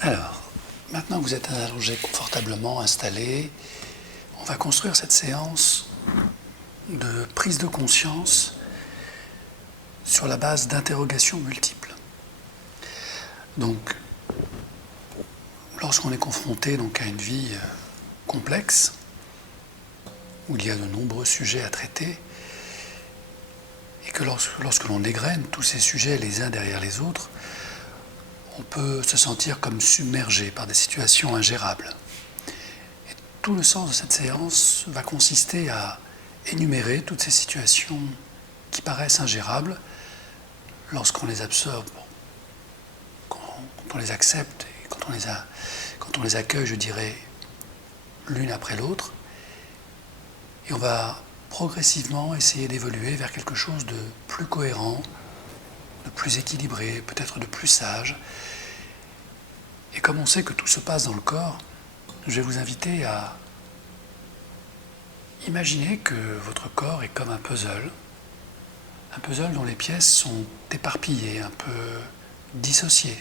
Alors, maintenant que vous êtes allongé confortablement installé, on va construire cette séance de prise de conscience sur la base d'interrogations multiples. Donc, lorsqu'on est confronté à une vie complexe, où il y a de nombreux sujets à traiter, et que lorsque l'on égrène tous ces sujets les uns derrière les autres, on peut se sentir comme submergé par des situations ingérables. Et tout le sens de cette séance va consister à énumérer toutes ces situations qui paraissent ingérables lorsqu'on les absorbe, quand on les accepte et quand on les accueille, je dirais, l'une après l'autre. Et on va progressivement essayer d'évoluer vers quelque chose de plus cohérent, de plus équilibré, peut-être de plus sage. Et comme on sait que tout se passe dans le corps, je vais vous inviter à imaginer que votre corps est comme un puzzle dont les pièces sont éparpillées, un peu dissociées,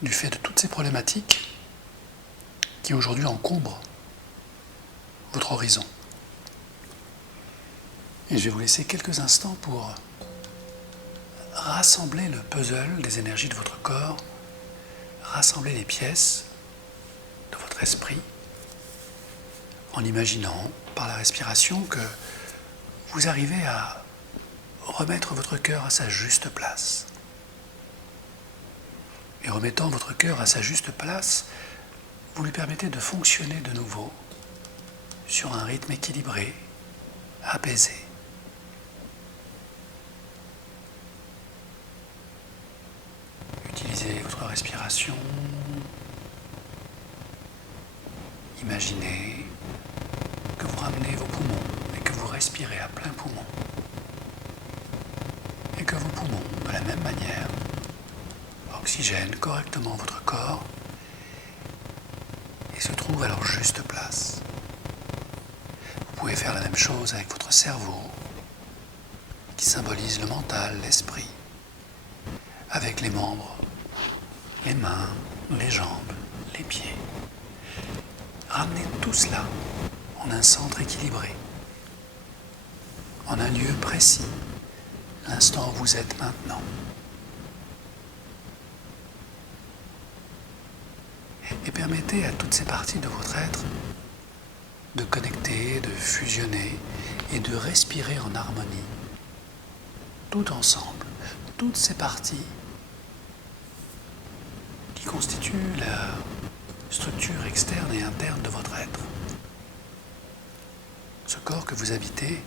du fait de toutes ces problématiques qui aujourd'hui encombrent votre horizon. Et je vais vous laisser quelques instants pour rassembler le puzzle des énergies de votre corps, rassembler les pièces de votre esprit, en imaginant par la respiration que vous arrivez à remettre votre cœur à sa juste place. Et remettant votre cœur à sa juste place, vous lui permettez de fonctionner de nouveau sur un rythme équilibré, apaisé. Utilisez votre respiration. Imaginez que vous ramenez vos poumons et que vous respirez à plein poumon. Et que vos poumons, de la même manière, oxygènent correctement votre corps et se trouvent à leur juste place. Vous pouvez faire la même chose avec votre cerveau, qui symbolise le mental, l'esprit, avec les membres, les mains, les jambes, les pieds. Ramenez tout cela en un centre équilibré, en un lieu précis, l'instant où vous êtes maintenant. Et permettez à toutes ces parties de votre être de connecter, de fusionner et de respirer en harmonie, tout ensemble, toutes ces parties qui constituent la structure externe et interne de votre être. Ce corps que vous habitez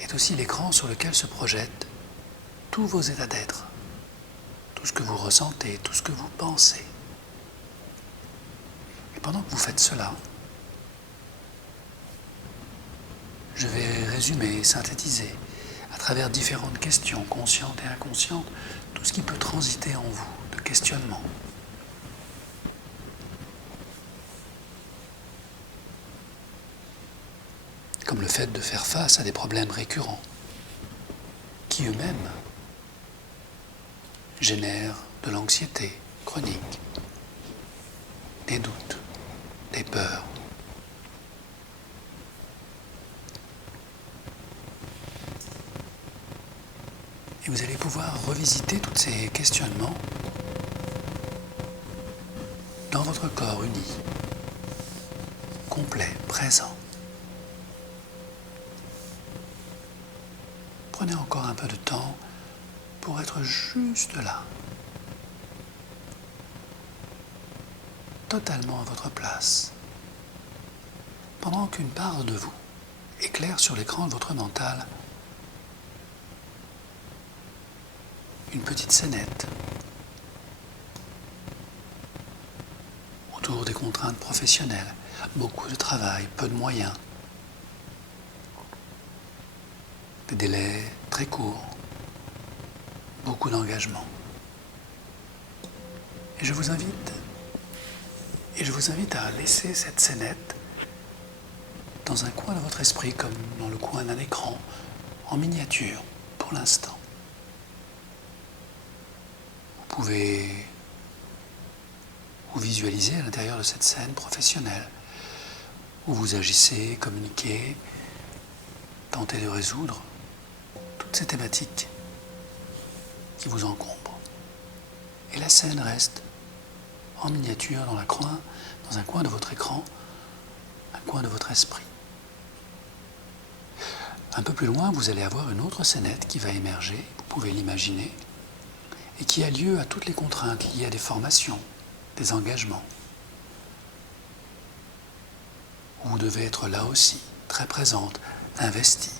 est aussi l'écran sur lequel se projettent tous vos états d'être, tout ce que vous ressentez, tout ce que vous pensez. Et pendant que vous faites cela, je vais résumer, synthétiser, à travers différentes questions conscientes et inconscientes, tout ce qui peut transiter en vous de questionnement. Comme le fait de faire face à des problèmes récurrents, qui eux-mêmes génèrent de l'anxiété chronique, des doutes, des peurs. Et vous allez pouvoir revisiter tous ces questionnements dans votre corps uni, complet, présent. Prenez encore un peu de temps pour être juste là, totalement à votre place, pendant qu'une part de vous éclaire sur l'écran de votre mental une petite scénette autour des contraintes professionnelles, beaucoup de travail, peu de moyens, des délais très courts, beaucoup d'engagement. Et je vous invite à laisser cette scénette dans un coin de votre esprit, comme dans le coin d'un écran, en miniature, pour l'instant. pouvez vous visualiser à l'intérieur de cette scène professionnelle où vous agissez, communiquez, tentez de résoudre toutes ces thématiques qui vous encombrent. Et la scène reste en miniature dans un coin de votre écran, un coin de votre esprit. Un peu plus loin, vous allez avoir une autre scénette qui va émerger, vous pouvez l'imaginer, et qui a lieu à toutes les contraintes liées à des formations, des engagements. Vous devez être là aussi, très présente, investie.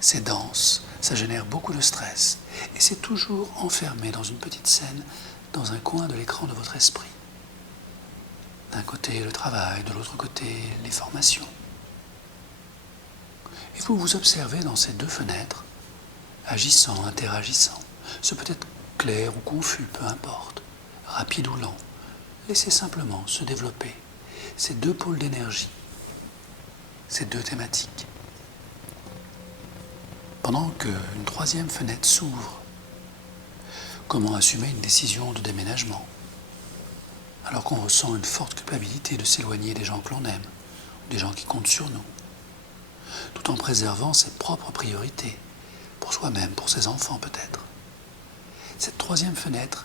C'est dense, ça génère beaucoup de stress, et c'est toujours enfermé dans une petite scène, dans un coin de l'écran de votre esprit. D'un côté le travail, de l'autre côté les formations. Et vous vous observez dans ces deux fenêtres, agissant, interagissant. Ce peut être clair ou confus, peu importe, rapide ou lent. Laissez simplement se développer ces deux pôles d'énergie, ces deux thématiques. Pendant qu'une troisième fenêtre s'ouvre, comment assumer une décision de déménagement, alors qu'on ressent une forte culpabilité de s'éloigner des gens que l'on aime, des gens qui comptent sur nous, tout en préservant ses propres priorités, pour soi-même, pour ses enfants peut-être. Cette troisième fenêtre,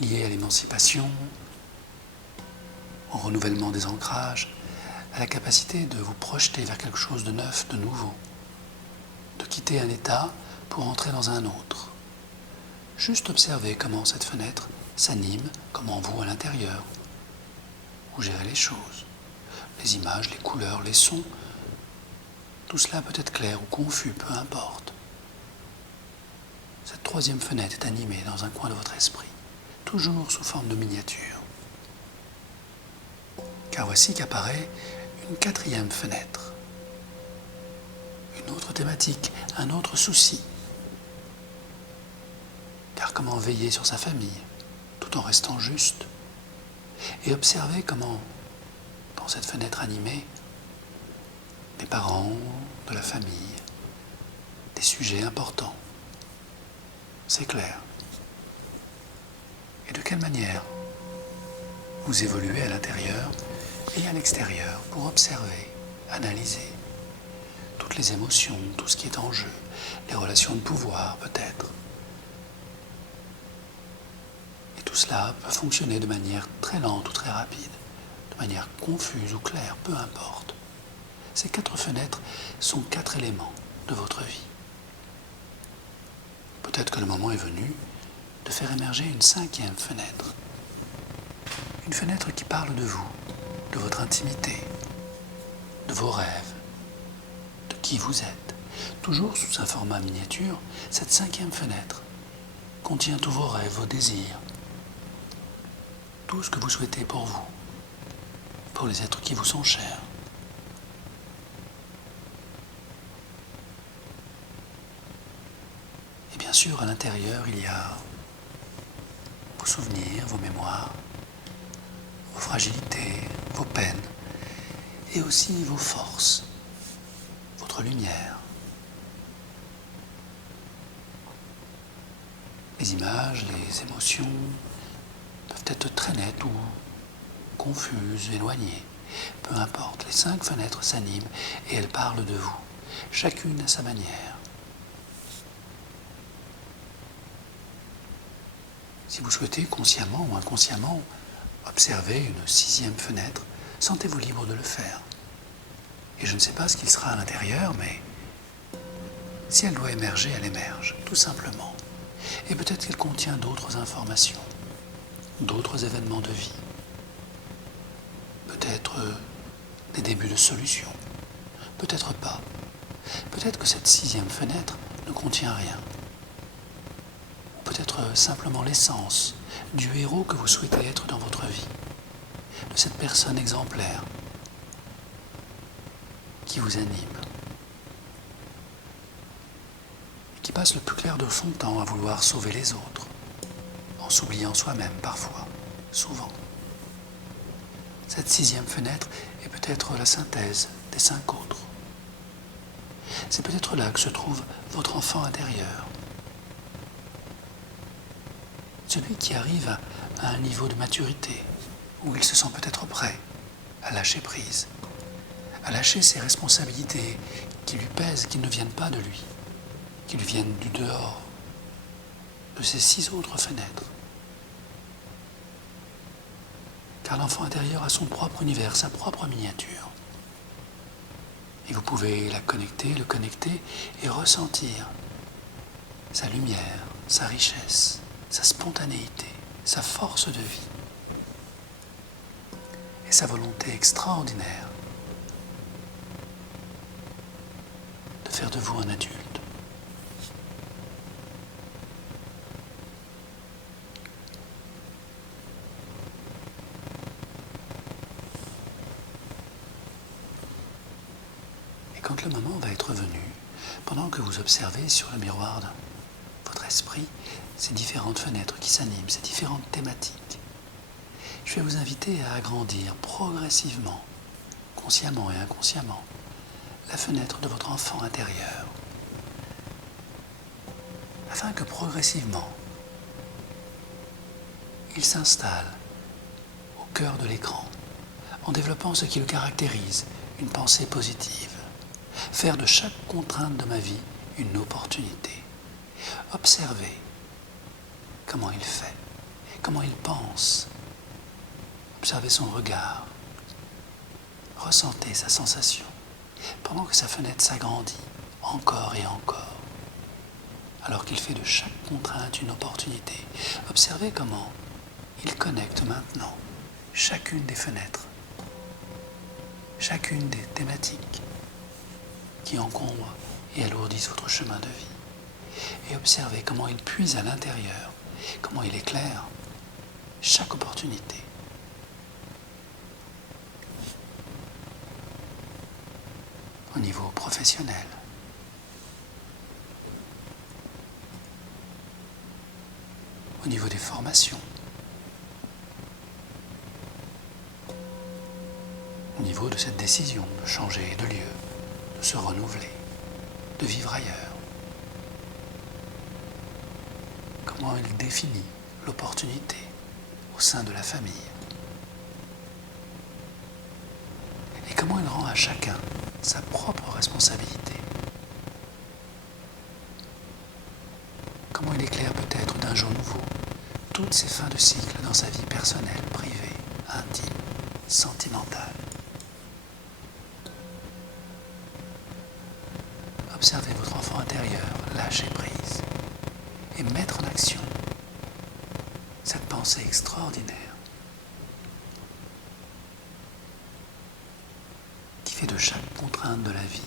liée à l'émancipation, au renouvellement des ancrages, à la capacité de vous projeter vers quelque chose de neuf, de nouveau, de quitter un état pour entrer dans un autre. Juste observez comment cette fenêtre s'anime, comment vous à l'intérieur, vous gérez les choses, les images, les couleurs, les sons, tout cela peut être clair ou confus, peu importe. Cette troisième fenêtre est animée dans un coin de votre esprit, toujours sous forme de miniature. Car voici qu'apparaît une quatrième fenêtre, une autre thématique, un autre souci. Car comment veiller sur sa famille, tout en restant juste, et observer comment, dans cette fenêtre animée, des parents, de la famille, des sujets importants. C'est clair. Et de quelle manière vous évoluez à l'intérieur et à l'extérieur pour observer, analyser toutes les émotions, tout ce qui est en jeu, les relations de pouvoir peut-être. Et tout cela peut fonctionner de manière très lente ou très rapide, de manière confuse ou claire, peu importe. Ces quatre fenêtres sont quatre éléments de votre vie. Peut-être que le moment est venu de faire émerger une cinquième fenêtre. Une fenêtre qui parle de vous, de votre intimité, de vos rêves, de qui vous êtes. Toujours sous un format miniature, cette cinquième fenêtre contient tous vos rêves, vos désirs, tout ce que vous souhaitez pour vous, pour les êtres qui vous sont chers. Et bien sûr, à l'intérieur, il y a vos souvenirs, vos mémoires, vos fragilités, vos peines, et aussi vos forces, votre lumière. Les images, les émotions peuvent être très nettes ou confuses, éloignées. Peu importe, les 5 fenêtres s'animent et elles parlent de vous, chacune à sa manière. Si vous souhaitez, consciemment ou inconsciemment, observer une 6e fenêtre, sentez-vous libre de le faire. Et je ne sais pas ce qu'il sera à l'intérieur, mais si elle doit émerger, elle émerge, tout simplement. Et peut-être qu'elle contient d'autres informations, d'autres événements de vie. Peut-être des débuts de solutions, peut-être pas. Peut-être que cette 6e fenêtre ne contient rien. Peut-être simplement l'essence du héros que vous souhaitez être dans votre vie, de cette personne exemplaire qui vous anime, et qui passe le plus clair de son temps à vouloir sauver les autres, en s'oubliant soi-même parfois, souvent. Cette 6e fenêtre est peut-être la synthèse des 5 autres. c'est peut-être là que se trouve votre enfant intérieur. Celui qui arrive à un niveau de maturité où il se sent peut-être prêt à lâcher prise, à lâcher ses responsabilités qui lui pèsent, qui ne viennent pas de lui, qui lui viennent du dehors, de ces 6 autres fenêtres. Car l'enfant intérieur a son propre univers, sa propre miniature. Et vous pouvez le connecter et ressentir sa lumière, sa richesse, sa spontanéité, sa force de vie et sa volonté extraordinaire de faire de vous un adulte. Et quand le moment va être venu, pendant que vous observez sur le miroir de votre esprit ces différentes fenêtres qui s'animent, ces différentes thématiques, je vais vous inviter à agrandir progressivement, consciemment et inconsciemment, la fenêtre de votre enfant intérieur, afin que progressivement, il s'installe au cœur de l'écran, en développant ce qui le caractérise, une pensée positive. Faire de chaque contrainte de ma vie une opportunité. Observez comment il fait, comment il pense. Observez son regard. Ressentez sa sensation pendant que sa fenêtre s'agrandit encore et encore. Alors qu'il fait de chaque contrainte une opportunité. Observez comment il connecte maintenant chacune des fenêtres, chacune des thématiques qui encombrent et alourdissent votre chemin de vie. Et observez comment il puise à l'intérieur, comment il éclaire chaque opportunité. Au niveau professionnel, au niveau des formations, au niveau de cette décision de changer de lieu, de se renouveler, de vivre ailleurs. Comment il définit l'opportunité au sein de la famille. Et comment il rend à chacun sa propre responsabilité. Comment il éclaire peut-être d'un jour nouveau toutes ces fins de cycle dans sa vie personnelle, privée, intime, sentimentale. Observez votre enfant intérieur lâcher prise et mettre en action cette pensée extraordinaire qui fait de chaque contrainte de la vie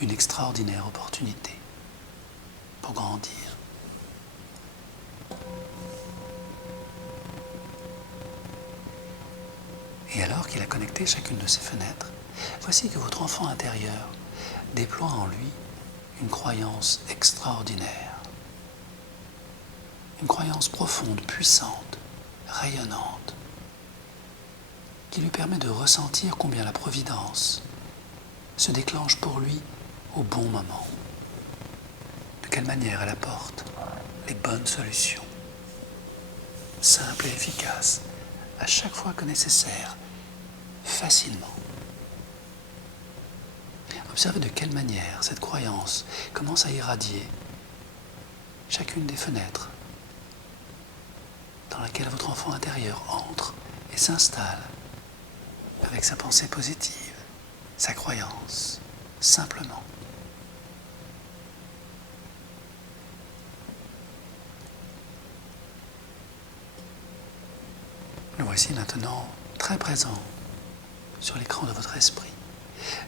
une extraordinaire opportunité pour grandir. Et alors qu'il a connecté chacune de ces fenêtres, voici que votre enfant intérieur déploie en lui une croyance extraordinaire, une croyance profonde, puissante, rayonnante, qui lui permet de ressentir combien la providence se déclenche pour lui au bon moment, de quelle manière elle apporte les bonnes solutions, simples et efficaces, à chaque fois que nécessaire, facilement. Observez de quelle manière cette croyance commence à irradier chacune des fenêtres dans laquelle votre enfant intérieur entre et s'installe avec sa pensée positive, sa croyance, simplement. Le voici maintenant très présent sur l'écran de votre esprit.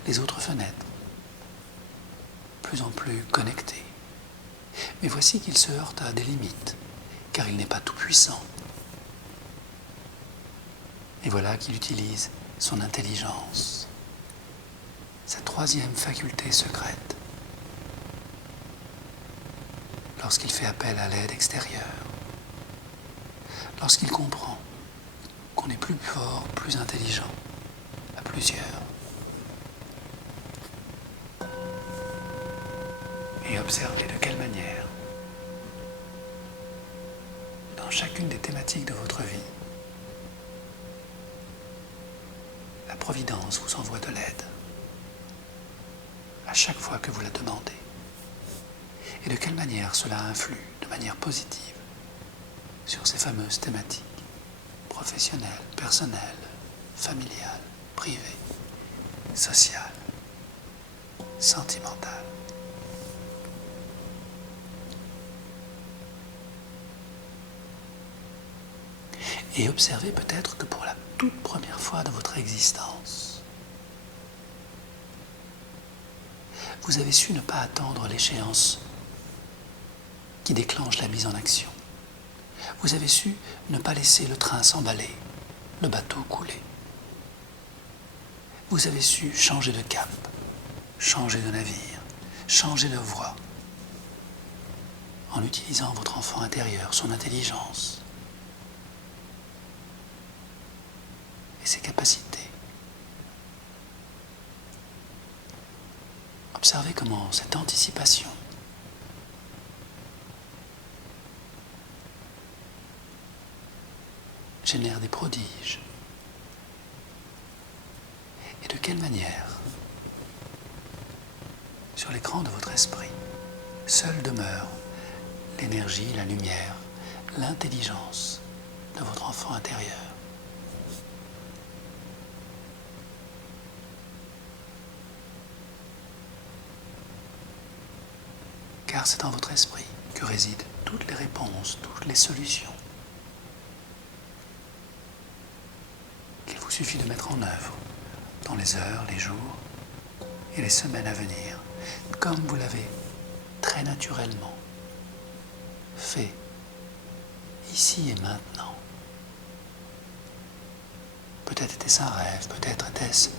Les autres fenêtres, plus en plus connectées. Mais voici qu'il se heurte à des limites, car il n'est pas tout puissant. Et voilà qu'il utilise son intelligence, sa troisième faculté secrète, lorsqu'il fait appel à l'aide extérieure, lorsqu'il comprend qu'on est plus fort, plus intelligent, à plusieurs. et observez de quelle manière, dans chacune des thématiques de votre vie, la Providence vous envoie de l'aide à chaque fois que vous la demandez. Et de quelle manière cela influe de manière positive sur ces fameuses thématiques professionnelles, personnelles, familiales, privées, sociales, sentimentales. Et observez peut-être que pour la toute première fois de votre existence, vous avez su ne pas attendre l'échéance qui déclenche la mise en action. Vous avez su ne pas laisser le train s'emballer, le bateau couler. Vous avez su changer de cap, changer de navire, changer de voie, en utilisant votre enfant intérieur, son intelligence et ses capacités. Observez comment cette anticipation génère des prodiges. Et de quelle manière, sur l'écran de votre esprit, seule demeure l'énergie, la lumière, l'intelligence de votre enfant intérieur. Car c'est dans votre esprit que résident toutes les réponses, toutes les solutions qu'il vous suffit de mettre en œuvre dans les heures, les jours et les semaines à venir, comme vous l'avez très naturellement fait ici et maintenant. Peut-être était-ce un rêve, peut-être était-ce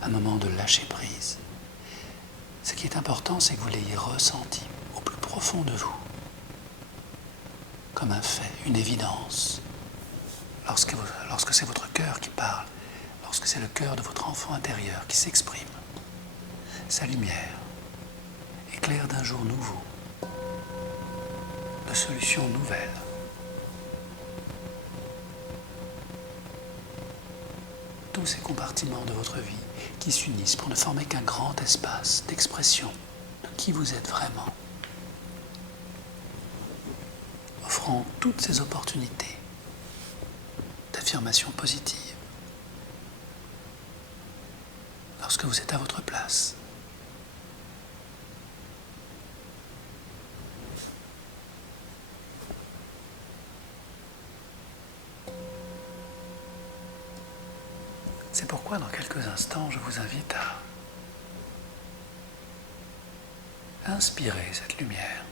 un moment de lâcher prise. Ce qui est important, c'est que vous l'ayez ressenti au plus profond de vous, comme un fait, une évidence. Lorsque c'est votre cœur qui parle, lorsque c'est le cœur de votre enfant intérieur qui s'exprime, sa lumière éclaire d'un jour nouveau, de solutions nouvelles. Tous ces compartiments de votre vie qui s'unissent pour ne former qu'un grand espace d'expression de qui vous êtes vraiment, offrant toutes ces opportunités d'affirmation positive lorsque vous êtes à votre place. C'est pourquoi dans quelques instants, je vous invite à inspirer cette lumière,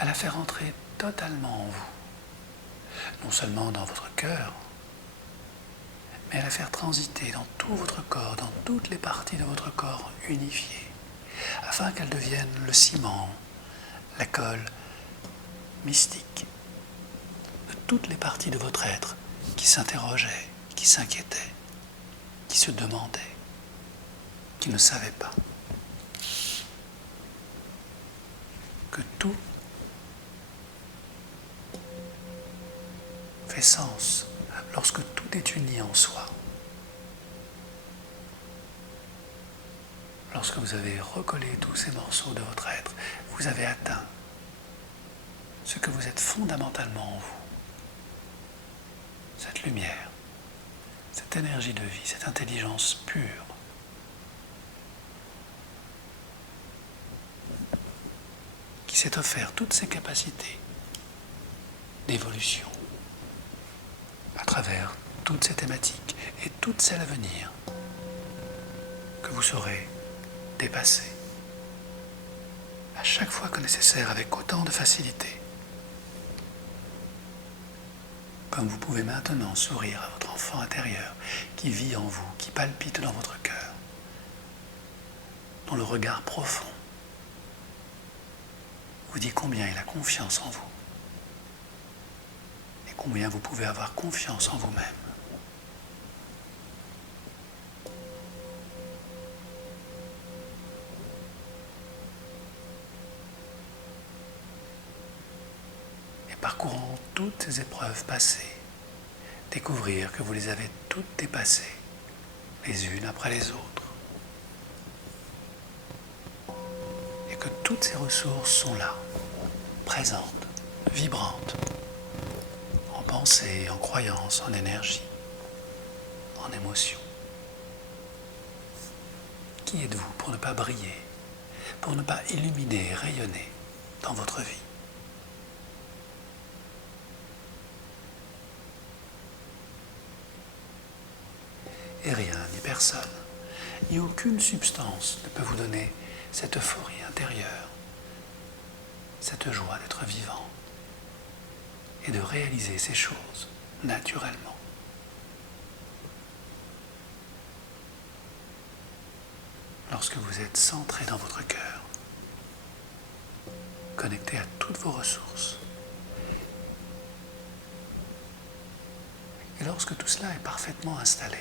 à la faire entrer totalement en vous, non seulement dans votre cœur, mais à la faire transiter dans tout votre corps, dans toutes les parties de votre corps unifiées, afin qu'elle devienne le ciment, la colle mystique de toutes les parties de votre être qui s'interrogeaient, qui s'inquiétaient, qui se demandaient, qui ne savaient pas. Que tout fait sens lorsque tout est uni en soi. Lorsque vous avez recollé tous ces morceaux de votre être, vous avez atteint ce que vous êtes fondamentalement en vous. Cette lumière, cette énergie de vie, cette intelligence pure. Qui s'est offert toutes ses capacités d'évolution à travers toutes ces thématiques et toutes celles à venir que vous saurez dépasser à chaque fois que nécessaire avec autant de facilité. Comme vous pouvez maintenant sourire à votre enfant intérieur qui vit en vous, qui palpite dans votre cœur, dont le regard profond vous dit combien il a confiance en vous et combien vous pouvez avoir confiance en vous-même. parcourant toutes ces épreuves passées, découvrir que vous les avez toutes dépassées, les unes après les autres, et que toutes ces ressources sont là, présentes, vibrantes, en pensée, en croyance, en énergie, en émotion. Qui êtes-vous pour ne pas briller, pour ne pas illuminer et rayonner dans votre vie? Et rien, ni personne, ni aucune substance ne peut vous donner cette euphorie intérieure, cette joie d'être vivant et de réaliser ces choses naturellement. Lorsque vous êtes centré dans votre cœur, connecté à toutes vos ressources, et lorsque tout cela est parfaitement installé,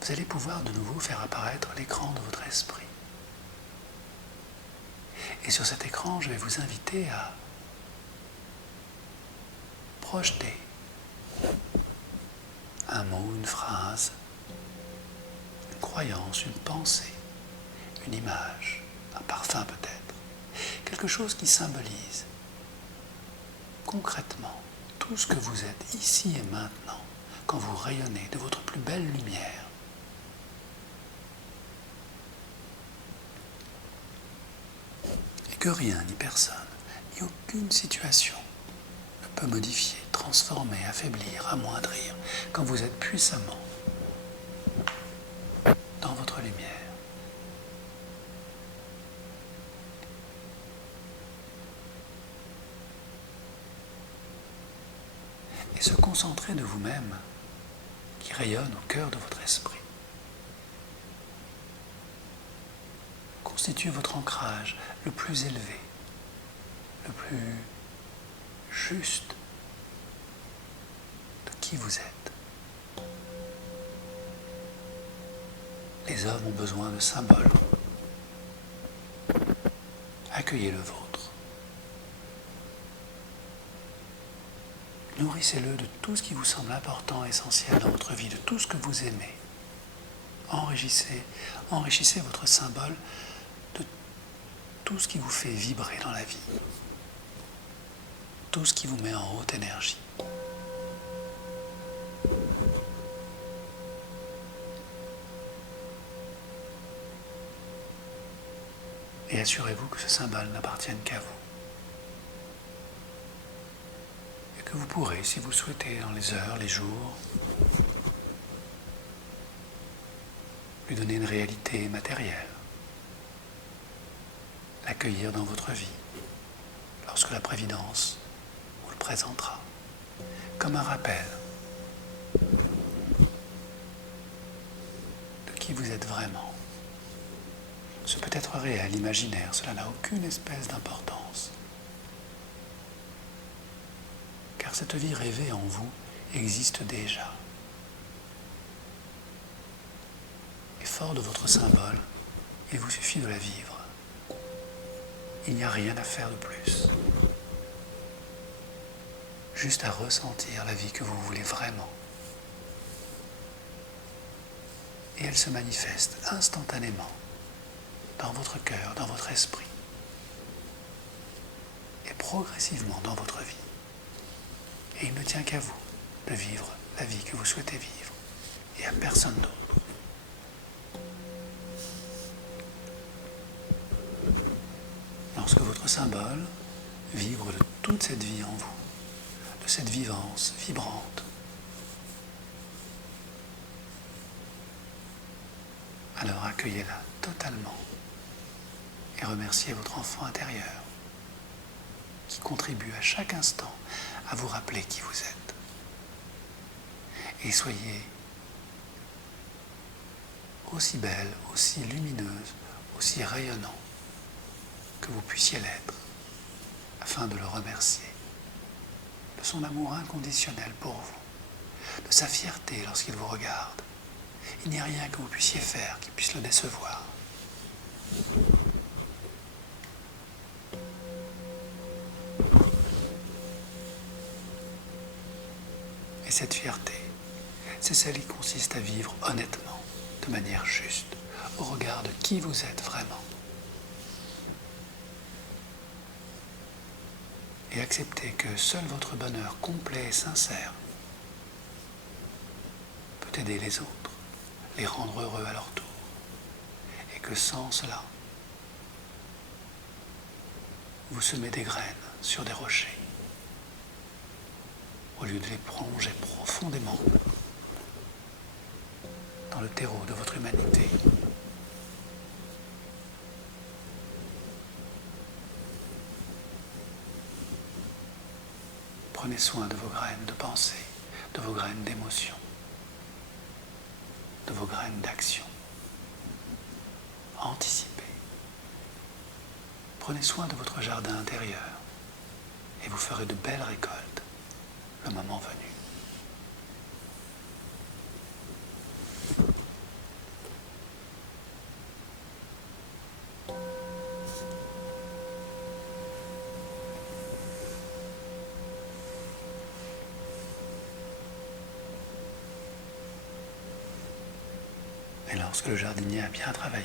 vous allez pouvoir de nouveau faire apparaître l'écran de votre esprit. Et sur cet écran, je vais vous inviter à projeter un mot, une phrase, une croyance, une pensée, une image, un parfum peut-être, quelque chose qui symbolise concrètement tout ce que vous êtes ici et maintenant quand vous rayonnez de votre plus belle lumière. Et que rien ni personne, ni aucune situation ne peut modifier, transformer, affaiblir, amoindrir quand vous êtes puissamment dans votre lumière. Et se concentrer de vous-même qui rayonne au cœur de votre esprit constitue votre ancrage le plus élevé, le plus juste de qui vous êtes. Les hommes ont besoin de symboles. Accueillez le vôtre. Nourrissez-le de tout ce qui vous semble important, essentiel dans votre vie, de tout ce que vous aimez. Enrichissez votre symbole de tout ce qui vous fait vibrer dans la vie, tout ce qui vous met en haute énergie. Et assurez-vous que ce symbole n'appartienne qu'à vous. Et que vous pourrez, si vous souhaitez, dans les heures, les jours, lui donner une réalité matérielle, l'accueillir dans votre vie, lorsque la Prévidence vous le présentera, comme un rappel de qui vous êtes vraiment. Ce peut être réel, imaginaire, cela n'a aucune espèce d'importance. Car cette vie rêvée en vous existe déjà. Et fort de votre symbole, il vous suffit de la vivre. Il n'y a rien à faire de plus. Juste à ressentir la vie que vous voulez vraiment. Et elle se manifeste instantanément dans votre cœur, dans votre esprit, et progressivement dans votre vie. Et il ne tient qu'à vous de vivre la vie que vous souhaitez vivre, et à personne d'autre. Lorsque votre symbole vibre de toute cette vie en vous, de cette vivance vibrante, alors accueillez-la totalement et remerciez votre enfant intérieur qui contribue à chaque instant à vous rappeler qui vous êtes. Et soyez aussi belle, aussi lumineuse, aussi rayonnant que vous puissiez l'être, afin de le remercier de son amour inconditionnel pour vous, de sa fierté lorsqu'il vous regarde. Il n'y a rien que vous puissiez faire qui puisse le décevoir. cette fierté, c'est celle qui consiste à vivre honnêtement, de manière juste, au regard de qui vous êtes vraiment. Et accepter que seul votre bonheur complet et sincère peut aider les autres, les rendre heureux à leur tour. Et que sans cela, vous semez des graines sur des rochers, au lieu de les plonger profondément dans le terreau de votre humanité. Prenez soin de vos graines de pensée, de vos graines d'émotion, de vos graines d'action. Anticipez. Prenez soin de votre jardin intérieur et vous ferez de belles récoltes le moment venu. Et lorsque le jardinier a bien travaillé,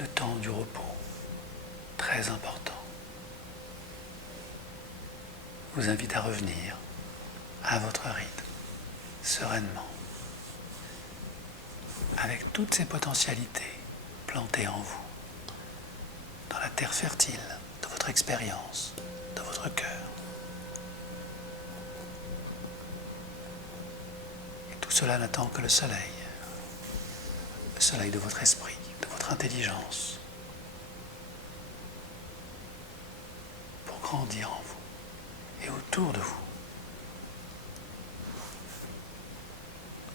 le temps du repos, très important, vous invite à revenir à votre rythme, sereinement, avec toutes ces potentialités plantées en vous, dans la terre fertile de votre expérience, de votre cœur. Et tout cela n'attend que le soleil de votre esprit, de votre intelligence, pour grandir en vous et autour de vous.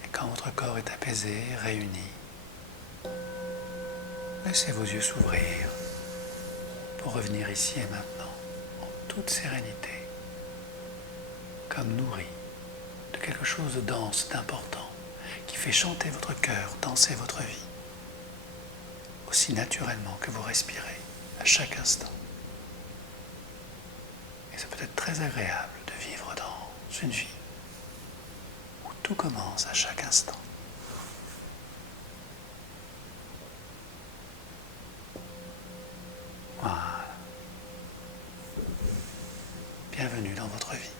Et quand votre corps est apaisé, réuni, laissez vos yeux s'ouvrir pour revenir ici et maintenant en toute sérénité, comme nourri de quelque chose de dense, d'important, qui fait chanter votre cœur, danser votre vie, aussi naturellement que vous respirez à chaque instant. Et c'est peut-être très agréable de vivre dans une vie où tout commence à chaque instant. Voilà. Bienvenue dans votre vie.